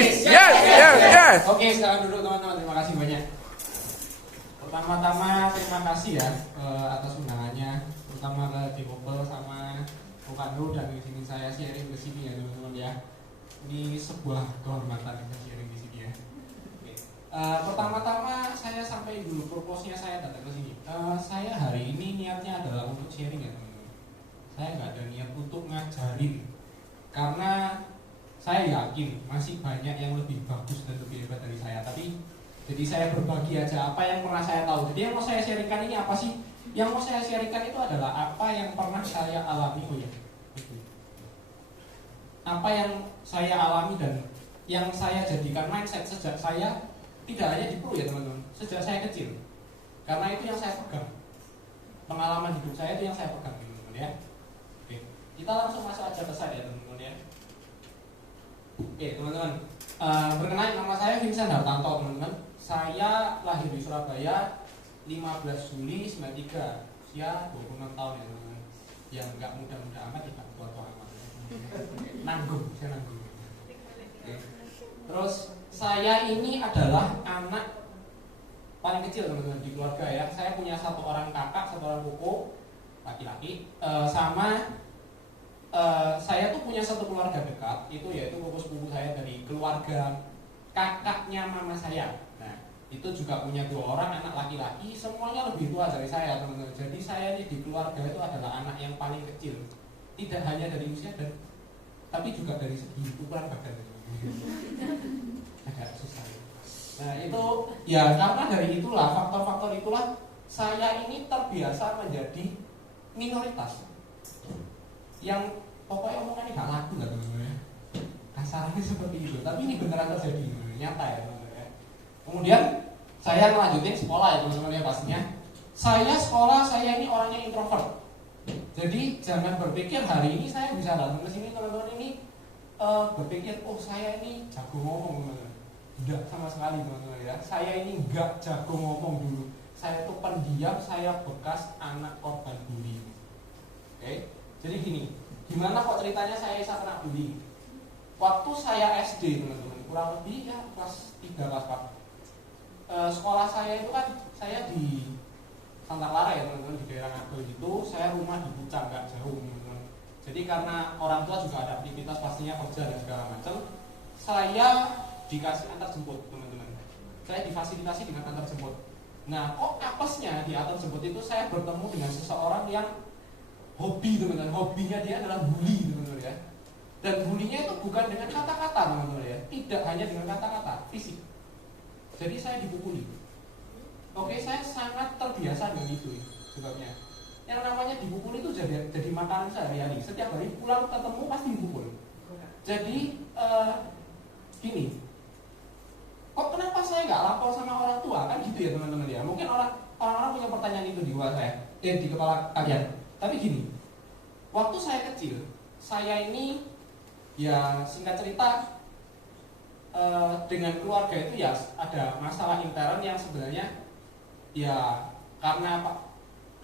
Yes, yes, yes, yes. Oke, sekarang duduk teman-teman. Terima kasih banyak. Pertama-tama terima kasih ya atas undangannya, terutama ke Dikopel sama Bukando dan izinin saya sharing ke sini ya teman-teman ya. Ini sebuah kehormatan bisa sharing di sini ya. Oke. Pertama-tama saya sampaikan dulu proposnya saya datang ke sini. Saya hari ini niatnya adalah untuk sharing ya teman-teman. Saya nggak ada niat untuk ngajarin, karena saya yakin masih banyak yang lebih bagus dan lebih hebat dari saya. Tapi jadi saya berbagi aja apa yang pernah saya tahu. Jadi yang mau saya sharingkan ini apa sih? Yang mau saya sharingkan itu adalah apa yang pernah saya alami. Oh ya, apa yang saya alami dan yang saya jadikan mindset sejak saya tidak hanya di Pro ya teman-teman, sejak saya kecil. Karena itu yang saya pegang. Pengalaman hidup saya itu yang saya pegang teman-teman ya. Oke, kita langsung masuk aja ke saya teman-teman ya. Oke teman-teman, perkenalkan nama saya Vincent Hartanto teman-teman. Saya lahir di Surabaya 15 Juli 93, usia 26 tahun ya teman-teman. Yang nggak muda-muda amat, tidak tua-tua amat. Nanggung, saya nanggung. Oke. Terus saya ini adalah anak paling kecil teman-teman di keluarga ya. Saya punya satu orang kakak, satu orang koko laki-laki, sama saya tuh punya satu keluarga dekat, itu yaitu sepupu saya dari keluarga kakaknya mama saya. Nah, itu juga punya 2 orang anak laki-laki, semuanya lebih tua dari saya teman-teman. Jadi saya ini di keluarga itu adalah anak yang paling kecil, tidak hanya dari usia dan tapi juga dari segi ukuran badan. Agak susah. Nah itu ya karena dari itulah faktor-faktor itulah saya ini terbiasa menjadi minoritas. Yang pokoknya omongannya gak laku lah teman-teman ya. Kasarnya seperti itu, tapi ini beneran terjadi, nyata ya teman-teman ya. Kemudian saya melanjutin sekolah ya teman-teman ya pastinya. Saya sekolah, saya ini orangnya introvert. Jadi jangan berpikir hari ini saya bisa datang ke sini teman-teman ini berpikir oh saya ini jago ngomong teman-teman. Tidak sama sekali teman-teman ya. Saya ini enggak jago ngomong dulu. Saya itu pendiam, saya bekas anak korban bully. Oke. Jadi gini, gimana kok ceritanya saya bisa kena bully? Waktu saya SD teman-teman, kurang lebih ya kelas 3 kelas 4. Sekolah saya itu kan saya di Santa Clara ya teman-teman, di daerah Ngagel gitu. Saya rumah di Pucang, gak jauh teman-teman. Jadi karena orang tua juga ada aktivitas pastinya kerja dan segala macam, saya dikasih antar jemput teman-teman. Saya difasilitasi dengan antar jemput. Nah kok apesnya di antar jemput itu saya bertemu dengan seseorang yang hobi teman-teman, hobinya dia adalah bully teman-teman ya. Dan bullynya itu bukan dengan kata-kata teman-teman ya, tidak hanya dengan kata-kata, fisik. Jadi saya dipukuli. Oke, saya sangat terbiasa dengan itu sebabnya. Yang namanya dipukul itu jadi makanan sehari-hari. Setiap hari pulang ketemu pasti dipukul. Jadi gini, kok kenapa saya nggak lapor sama orang tua kan gitu ya teman-teman ya? Mungkin orang-orang punya pertanyaan itu di kepala saya, di kepala kalian. Tapi gini, waktu saya kecil, saya ini ya singkat cerita dengan keluarga itu ya ada masalah intern yang sebenarnya ya karena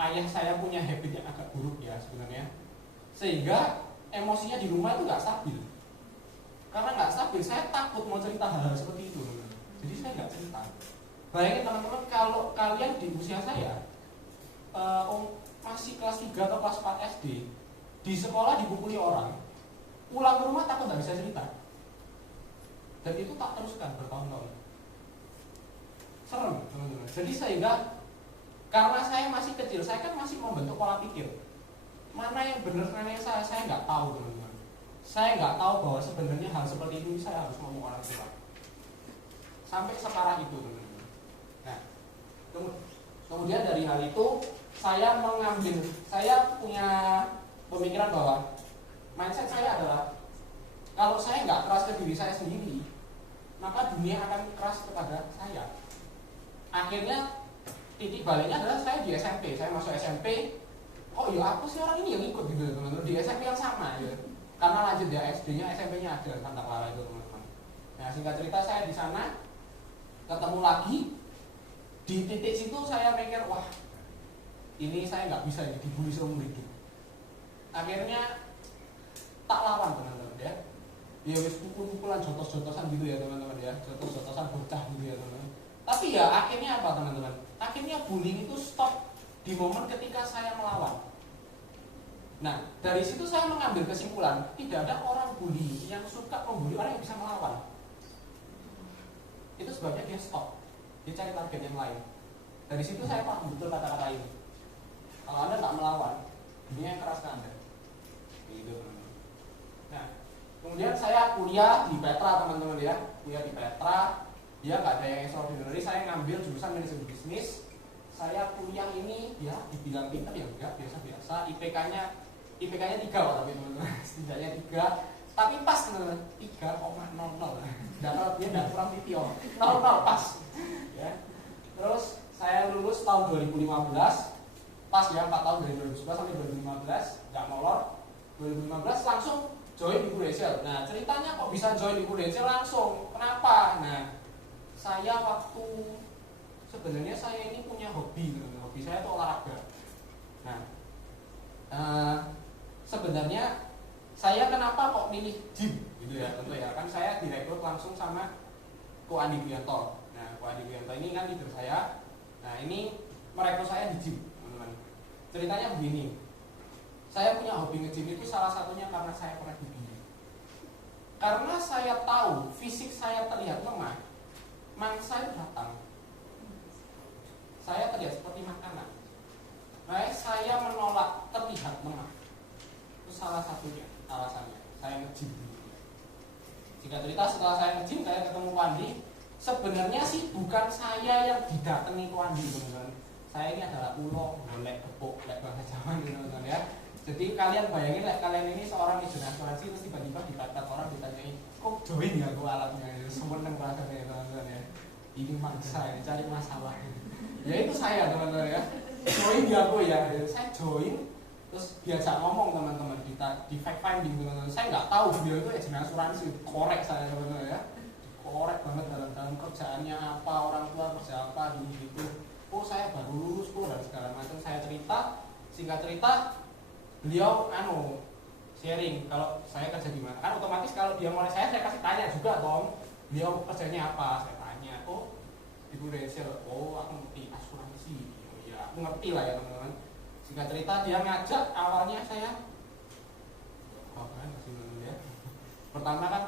ayah saya punya habit yang agak buruk ya sebenarnya, sehingga emosinya di rumah itu nggak stabil. Karena nggak stabil, saya takut mau cerita hal-hal seperti itu. Jadi saya nggak cerita. Bayangin teman-teman kalau kalian di usia saya masih kelas 3 atau kelas 4 SD, di sekolah dipukuli orang, pulang ke rumah takut nggak bisa cerita. Dan itu tak teruskan bertahun-tahun. Serem teman-teman. Jadi sehingga karena saya masih kecil, saya kan masih membentuk pola pikir. Mana yang benar, mana yang salah, saya nggak tahu teman-teman. Saya nggak tahu bahwa sebenarnya hal seperti ini saya harus ngomong orang tua. Sampai sekarang itu teman-teman. Nah, kemudian dari hal itu saya punya pemikiran bahwa mindset saya adalah kalau saya nggak keras ke diri saya sendiri, maka dunia akan keras kepada saya. Akhirnya titik baliknya adalah saya di SMP. Saya masuk SMP, oh ya aku sih orang ini yang ikut gitu teman-teman, di SMP yang sama ya. Karena lanjut ya SD-nya, SMP-nya ada Santa Clara itu teman-teman. Nah singkat cerita saya di sana ketemu lagi. Di titik situ saya mikir wah ini saya nggak bisa ini dibully seumur hidup. Akhirnya tak lawan teman-teman ya. ya wis kumpul-kumpulan jotos-jotosan gitu ya teman-teman ya, jotos-jotosan bocah gitu ya teman-teman. Tapi ya akhirnya apa teman-teman? Akhirnya bullying itu stop di momen ketika saya melawan. Nah, dari situ saya mengambil kesimpulan, tidak ada orang bully yang suka membuli orang yang bisa melawan. Itu sebabnya dia stop, dia cari target yang lain. Dari situ saya paham betul kata-kata ini. Kalau Anda tak melawan, dunia yang keras ke Anda. Gitu. Nah, kemudian saya kuliah di Petra teman-teman ya, kuliah di Petra. Dia nggak ada yang extraordinary, saya ngambil jurusan manajemen bisnis. Saya kuliah ini ya dibilang pintar ya enggak, biasa-biasa. IPK-nya 3 tapi teman-teman, setidaknya 3. Tapi pas teman-teman, 3,00. Dia enggak kurang video. 00 pas. Ya. Terus saya lulus tahun 2015. Pas ya 4 tahun dari 2011 sampai 2015, enggak molor. 2015 langsung join di Prudential. Nah, ceritanya kok bisa join di Prudential langsung? Kenapa? Nah, saya sebenarnya saya ini punya hobi, teman-teman. Hobi saya itu olahraga. Nah, sebenarnya saya kenapa kok milih gym gitu ya, tentu ya kan saya direkrut langsung sama Ko Andi Wianto. Nah, Ko Andi Wianto ini kan leader saya. Nah, ini merekrut saya di gym, teman-teman. Ceritanya begini, saya punya hobi nge-gym itu salah satunya karena saya pernah dibully. Karena saya tahu fisik saya terlihat lemah, mangsa itu datang. Saya terlihat seperti makanan. Nah, saya menolak terlihat lemah. Itu salah satunya alasannya. Saya nge-gym dulu. Jika cerita setelah saya nge-gym, saya ketemu Wandi. Sebenarnya sih bukan saya yang didatangi Wandi, teman-teman. Saya ini adalah ulo, golek, kepuk, lek bahasa Jawa gitu, teman-teman ya. Jadi kalian bayangin, kalian ini seorang agen asuransi terus tiba-tiba dipatah orang ditanyai, kok join ya aku alatnya? Semua yang rasanya teman-teman ya. Ini maksa, ini cari masalah. Ya itu saya teman-teman ya. Join ya aku ya. Saya join. Terus diajak ngomong teman-teman di fact finding teman-teman. Saya nggak tahu beliau itu agen asuransi, korek saya teman-teman ya, korek banget dalam kerjaannya apa, orang tua kerja apa dulu gitu. Oh saya baru lulus kok dan segala macam. Saya cerita, singkat cerita, beliau sharing kalau saya kerja di mana. Kan otomatis kalau dia mulai saya kasih tanya juga dong, beliau kerjanya apa? Saya tanya, oh di Prudential, oh aku ngerti asuransi, oh ya aku ngerti lah ya teman-teman. Singkat cerita dia ngajak, awalnya saya ya. Pertama kan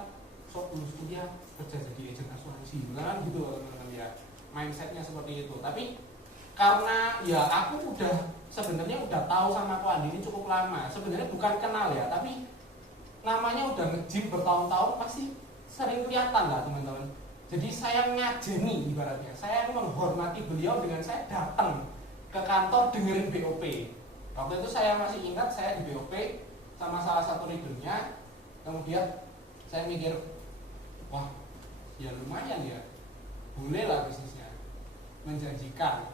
sok lulus kuliah kerja jadi agen asuransi kan gitu teman-teman ya, mindsetnya seperti itu. Tapi karena ya aku sebenarnya udah tahu sama Ko Andi ini cukup lama, sebenarnya bukan kenal ya, tapi namanya udah nge-gym bertahun-tahun pasti sering kelihatan lah teman-teman. Jadi saya ngajeni ibaratnya, saya menghormati beliau dengan saya datang ke kantor dengerin BOP. Waktu itu saya masih ingat saya di BOP sama salah satu leadernya. Kemudian saya mikir, wah ya lumayan ya, boleh lah bisnisnya, menjanjikan.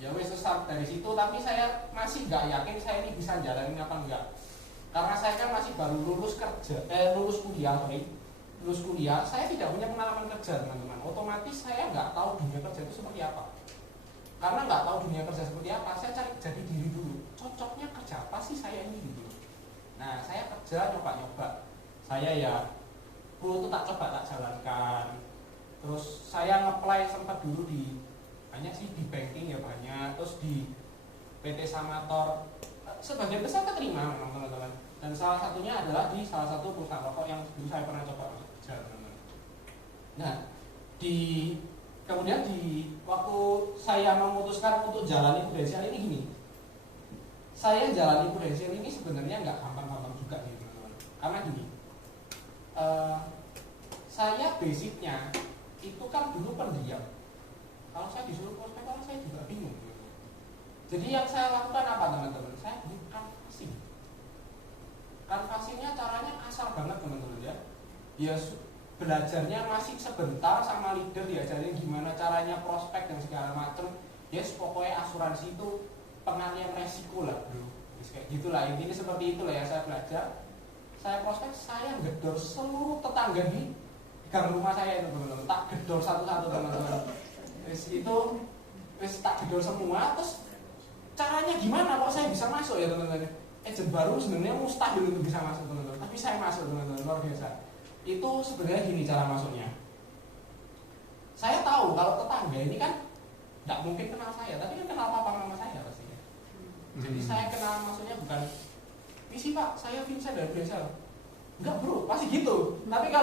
Ya wes start dari situ, tapi saya masih nggak yakin saya ini bisa jalanin apa enggak. Karena saya kan masih baru lulus kuliah, saya tidak punya pengalaman kerja teman-teman. Otomatis saya nggak tahu dunia kerja itu seperti apa. Karena nggak tahu dunia kerja seperti apa, saya cari jadi diri dulu. Cocoknya kerja apa sih saya ini gitu. Nah, saya kerja nyoba-nyoba. Saya ya, itu tak coba tak jalankan. Terus saya nge-apply sempat dulu banyak sih di banking ya banyak. Terus di PT Samator, sebagian besar keterima memang teman-teman. Dan salah satunya adalah di salah satu perusahaan rokok yang dulu saya pernah coba kerja teman-teman. Nah, kemudian waktu saya memutuskan untuk jalani Prudential ini gini, saya jalani Prudential ini sebenarnya nggak gampang-gampang juga nih teman-teman. Karena gini, saya basicnya itu kan dulu pendiam. Kalau saya disuruh prospek orang saya juga bingung. Jadi yang saya lakukan apa teman-teman? Saya bikin canvassing. Canvassingnya caranya kasar banget teman-teman ya. Ya belajarnya masih sebentar sama leader, diajarin gimana caranya prospek dan segala macem. Yes, pokoknya asuransi itu pengalian resiko lah bro. Kayak gitulah, intinya seperti itulah ya saya belajar. Saya prospek, saya gedor seluruh tetangga di gang rumah saya itu teman-teman. Tak gedor satu-satu teman-teman. Terus tak gedor semua. Terus caranya gimana kok saya bisa masuk ya teman-teman? Agent baru sebenarnya mustahil untuk bisa masuk teman-teman. Tapi saya masuk teman-teman, luar biasa. Itu sebenarnya gini cara masuknya. Saya tahu kalau tetangga ini kan tidak mungkin kenal saya, tapi kan kenal papa mama saya pastinya. Jadi saya kenal maksudnya bukan misi pak, saya Vincent dari Bresel. Enggak bro, pasti gitu. Tapi kalau